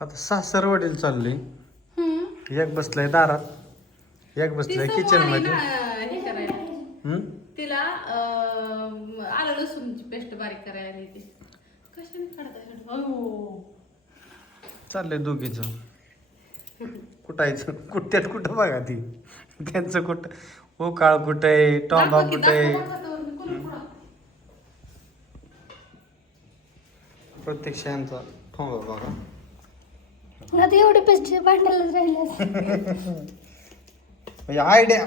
आता सासरवाडीला चाललोय. एक बसलाय दारात, एक बसलाय किचन मध्ये. हे करायला तिला आलं लसूणची पेस्ट बारीक करायला येते. कशाने काढता चाललंय दोघीच. कुठायचं कुठ्यात कुठं बघा ती, त्यांचं कुठं हो काळ कुठं आहे, टोंबा कुठं आहे. प्रत्यक्ष यांचा ठोंबा बघा. आता एवढे पेस्ट भांडायलाच राहिले. आयडिया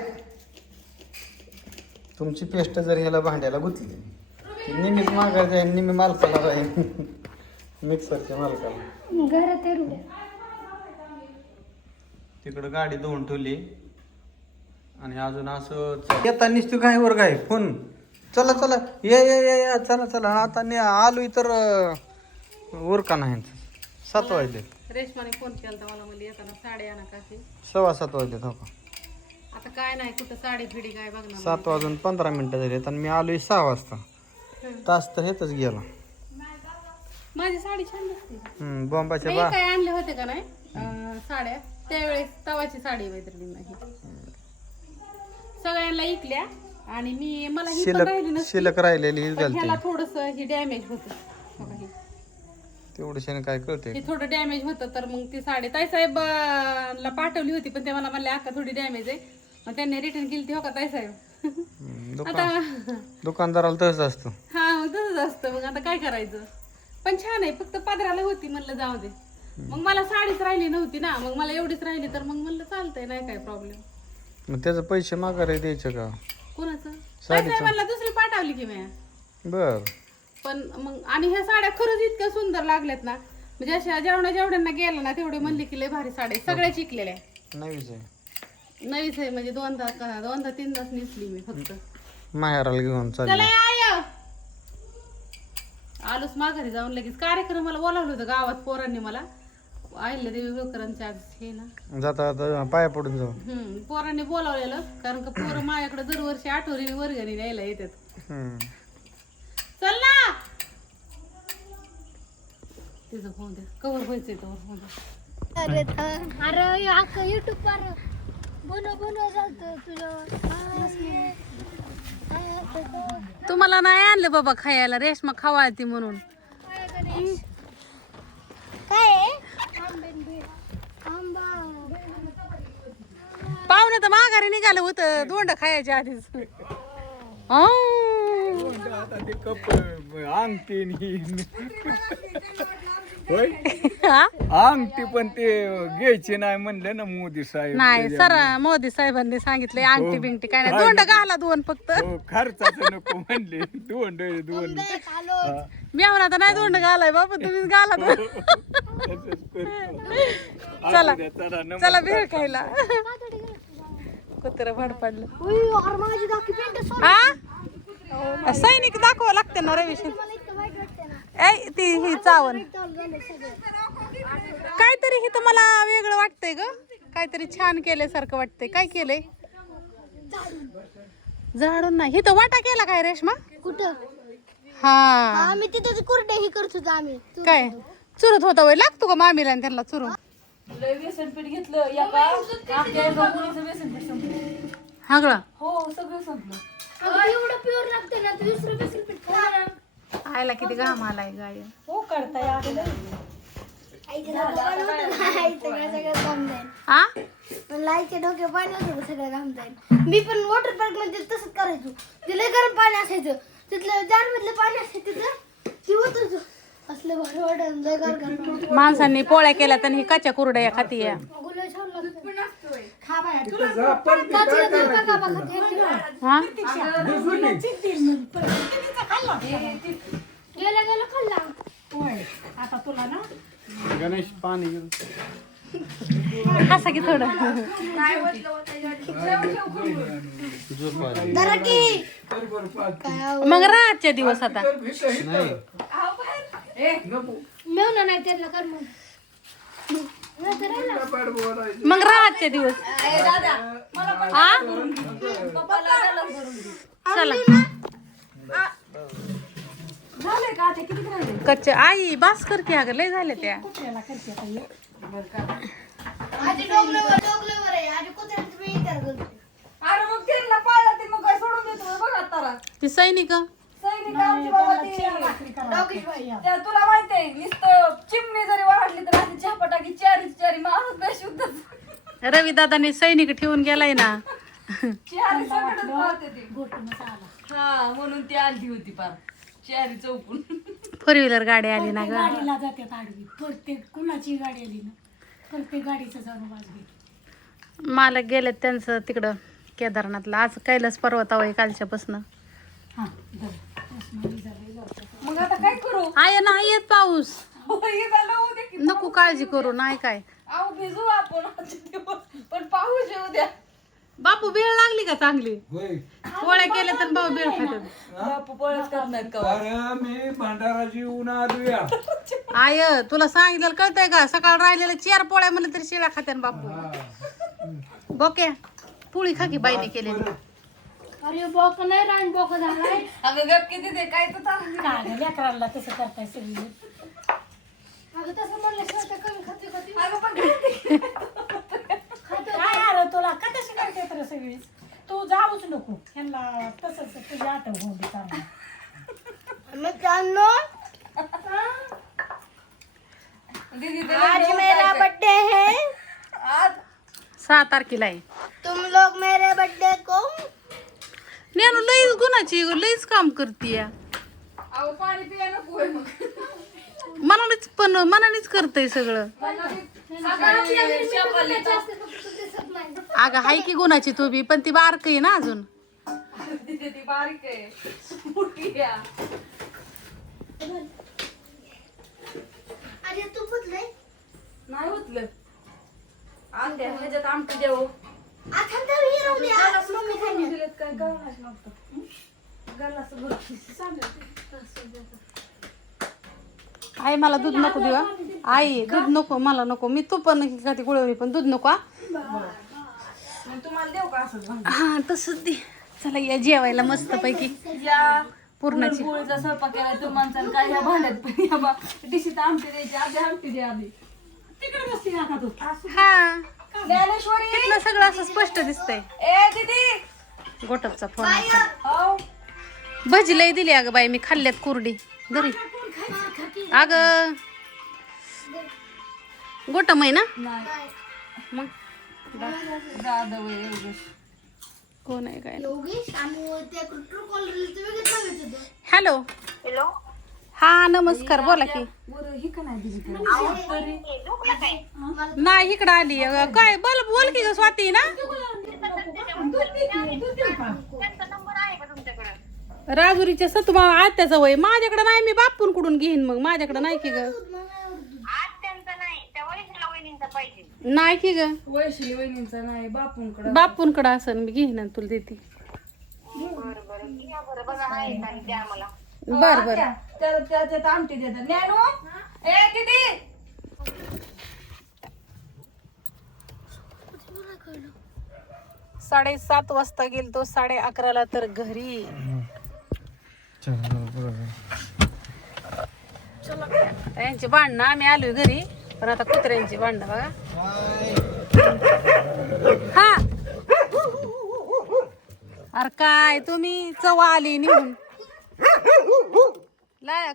तुमची पेस्ट जर ह्याला भांड्याला गुंतली, निम्मीच मागायचं आहे, निम्मी मालकाला राहील, मिक्सरच्या मालकाला. घरात एवढ्या तिकडं गाडी धुवून ठेवली आणि अजून असं येतानीच तू काय वर काय फोन, चला चला ये ये ये ये, चला चला आता आलोय तर वर का नाही. 7 वाजले. रेशमाने फोन केला मला म्हणली येताना साडी आणा काकी. 7:15 वाजले. हो का, आता काय नाही कुठं साडी फिडी काय बघणार. 7 वाजून 15 मिनिटं झाली आणि मी आलोय 6 वाजता. तास तर हेच गेला. माझी साडी छान दिसते. बॉम्बाच्या नाही काय आणले होते का नाही साड्या त्यावेळेस तवाची साडी मैत्रिणी नाही सगळ्यांना इकल्या आणि मी मला ही पण राहिली नसती. शिल्लक राहिलेली पण ह्याला थोडस ही डॅमेज होतं. तेवढ्याने काय कळते. हे थोडं डॅमेज होतं तर मग ती साडी ताईसाहेबला पाठवली होती पण ते मला म्हणले अक्का थोडी डॅमेज आहे. मग त्यांनी रिटर्न केली ती हो का ताईसाहेब. आता दुकानदाराला तसंच असतं. हा मग तसंच असतं. मग आता काय करायचं. पण छान आहे फक्त पदराला होती म्हणलं जाऊ दे. मग मला साडीच राहिली नव्हती ना, मग मला एवढीच राहिली तर मग म्हणलं चालतंय नाही काय प्रॉब्लेम. मग त्याचे पैसे माघारी द्यायचे का? कोणाचं ताईसाहेबांना दुसरी पाठवली की मी. बर. पण मग आणि ह्या साड्या खरंच इतक्या सुंदर लागल्यात ना, म्हणजे अशा जेवढ्यांना गेला ना तेवढे म्हणले की लय भारी साड्या सगळ्या शिकलेल्या. नवीच आहे. नवीच आहे म्हणजे 2-3 नेसली मी फक्त. माहेराला घेऊन चला चालले. आय आलोच माघारी जाऊन लगेच. कार्यक्रमाला बोलावलं होतं गावात पोरांनी मला. आईला देवी होकरांच्या आज हे ना जाता आता पाया पडून जाऊ. पोरांनी बोलावलेलं कारण का पोरं माझ्याकडे दरवर्षी आठवरीने वर्गणी न्यायला येतात. चल ना तिचं फोन द्या कवर व्हायचंय तर फोन द्या. अरे अख्खा युट्यूब वर बनव चालतं तुझं. तुम्हाला नाही आणलं बाबा खायला, रेशमा खावाळती म्हणून. काय पाहुणे तर माघारी निघालं होतं दोंड खायच्या आधीच. अंगठी पण ते घ्यायची नाही म्हणलं ना मोदी साहेब. नाही सर मोदी साहेबांनी सांगितलंय अंगठी बिंगठी काय नाही, दोंड घाला 2 फक्त. खर्चाचं नको म्हणले. दोन मेवना तर नाही दोंड घालाय बाबा, तुम्हीच घाला 2. चला चला भेळ खायला. कुत्र भाड पडलं. हा सैनिक दाखवा लागते ना रविशी. ती ही चावण काहीतरी ही तर मला वेगळं वाटतंय ग, काहीतरी छान केल्यासारखं वाटतंय. काय केलंय? झाडून नाही, ही तर वाटा केला काय रेशमा? कुठं? हा आम्ही तिथे कुरडे ही करत होतो आम्ही. काय चुरत होता वय लागतो का मामीला आणि त्यांना चुरून? व्यसनपीठ घेतलं हागळा हो सगळं संपलं. एवढं प्युअर लागतं ना, 20 रुपये पीठ खाणार. आयला किती घाम आलाय गाय. हो करता यावेळेला हा लाईचे डोके पाणी होते सगळं घाम जाईल. मी पण वॉटर पार्क मध्ये तसंच करायचो. ते लय गरम पाणी असायचं, तिथलं जार मधलं पाणी असायचं तिथं ती होत असलं भारी वाटत. लय गरम माणसांनी पोळ्या केल्या तर ही कच्च्या कुरड्या खाती या. गुलाब छान लागतं. हा गेला गेला खाल्ला. आता तुला ना गणेश पाणी हसा की थोडं. मग रातच्या दिवस आता मेवना नाही त्याला कर मग. मग रातच्या दिवस हा चला झालंय का आता किती राहिले कच्चे आई बास कर की अगं लय झाल्या त्या कुठल्याला करते आता हे? आधी डोकल्यावर आहे आधी कुत्र्याला तुम्ही विचार करतो अरे मग त्यांना पाळला ते मग काय सोडून देतो बघ आता ती सैनिक सैनिक आमची बाबा ती त्या तुला माहिती आहे नुसतं चिमणी जरी वाढली तर आधी चहा टाकी चारी माझं बेशुद्ध रवी दादाने सैनिक ठेवून गेलाय ना चारी सगळं पाहते ती हा म्हणून ती आली होती पार चारी चौकून फोर व्हीलर गाडी आली ना ग गाडीला जातात आडवी प्रत्येक कुणाची गाडी आली ना प्रत्येक गाडीचा जाणू वाजवी मालक गेलेत त्यांचं तिकडं केदारनाथला आज कैलास पर्वत आहे कालच्यापासनं हा मग आता काय करू आय नाही येत पाऊस हे झालं उद्या की नको काळजी करू नाही काय आऊ भिजू आपण आजचे दिवस पण पाऊस येऊ द्या बापू बेळ लागली का चांगली पोळ्या केल्या तर भाऊ बेळ खातात बापू पळत करत नाहीत का अरे मी भंडाराची ऊन आलूया आय तुला सांगितलं कळतंय का सकाळ राहिलेल्या 4 पोळ्या म्हणलं तरी शिळा खात्यान बापू बोक्या पोळी खा की बाईने केलेली अरे बोक नाही रान बोक झालाय अगं गप किती ते काय तर चालू काय लेकरांना तसं करताय सगळी अगं तसं म्हणलं तर कमी खाते खाते अगं पण काय अरे तुला का तशी करते तर सगळी तू जाऊच नको यांना तसंच तुझी आठव होऊन दे चांगलं. मित्रांनो दीदी आज मेरा बर्थडे है आज 6 तारखेला आहे तुम लोग मेरे बर्थडे को नेनू लईच गुणाची लईच काम करते अहो पाणी पिया नको होय मग मनानेच पण मनानेच करतय सगळं अगं हाय की गुणाची तू बी पण ती बारक आहे ना अजून ती बारीक आहे मोठी आहे अरे तू पुतलंय नाही होतलं आंध्या ह्याच्यात आमटी देऊ आता तर हिरो द्या मम्मी खाणे दिलेत काय गळाच नव्हतं गळाच बघ आई मला दूध नको देऊ हा. आई दूध नको मला नको मी तू पण खाते गुळवणी पण दूध नको हा. मग तुम्हाला देऊ का असंच भांडण? हा तसंच दे चला या जेवायला मस्त पैकी या पूर्णाची पोळीचा स्वयंपाक केला तू माणसाला काय ह्या भांड्यात पण या बा डिशीत आमटी द्यायची आधी आमटी द्या आधी तिकडे बसते का तू हा ज्ञानेश्वरी तिथलं सगळं असं स्पष्ट दिसतंय ए दीदी गोटपचा फोन आता हो भजी लई दिली अगं बाई मी खाल्ल्यात कुरडी घरी अगं गोटम आहे ना नाही मग जाधव आहे योगेश कोण आहे काय योगेश आणि त्या ट्रू कॉलर तुम्ही घेतलं होतं हॅलो हा नमस्कार बोला की बरं ही का नाही दिली नाही इकडं आली काय बोल की ग स्वाती ना राजुरीच्या सतुमा आत्याचा वय माझ्याकडे नाही मी बापून कुठून घेईन मग माझ्याकडे नाही की ग नाही की ग वैशिली वहिनींचा नाही बापूंकडं बापूंकडे असं मी घेईन आणि तुला देते बर बर त्याच्यात आमटी देतात ज्ञानू ए दीदी 7:30 वाजता गेलतो 11:30 तर घरी यांची भांडणं आम्ही आलोय घरी पण आता कुत्र्यांची भांडणं बघा हा अरे काय तुम्ही चवा आली निघून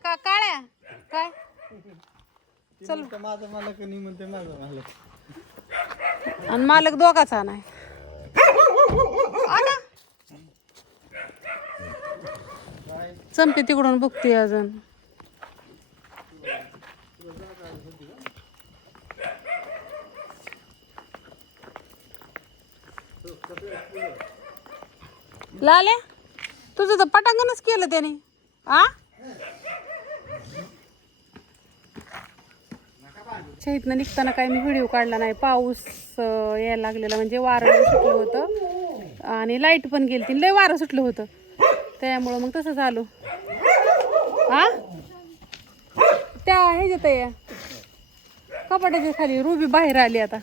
का काळ्या काय चल माझा मालक नाही म्हणते माझा मालक आणि मालक दोघाचा नाही चंपी तिकडून बघते अजून लाल्या तुझं तर पटांगणच केलं त्याने आ इथनं निघताना काय मी व्हिडिओ काढला नाही पाऊस यायला लागलेला म्हणजे वारं सुटलं होतं आणि लाईट पण गेली लय वारं सुटलं होतं त्यामुळं मग तसंच आलो हा त्या ह्याच्यात कपाटाच्या खाली रुबी बाहेर आली आता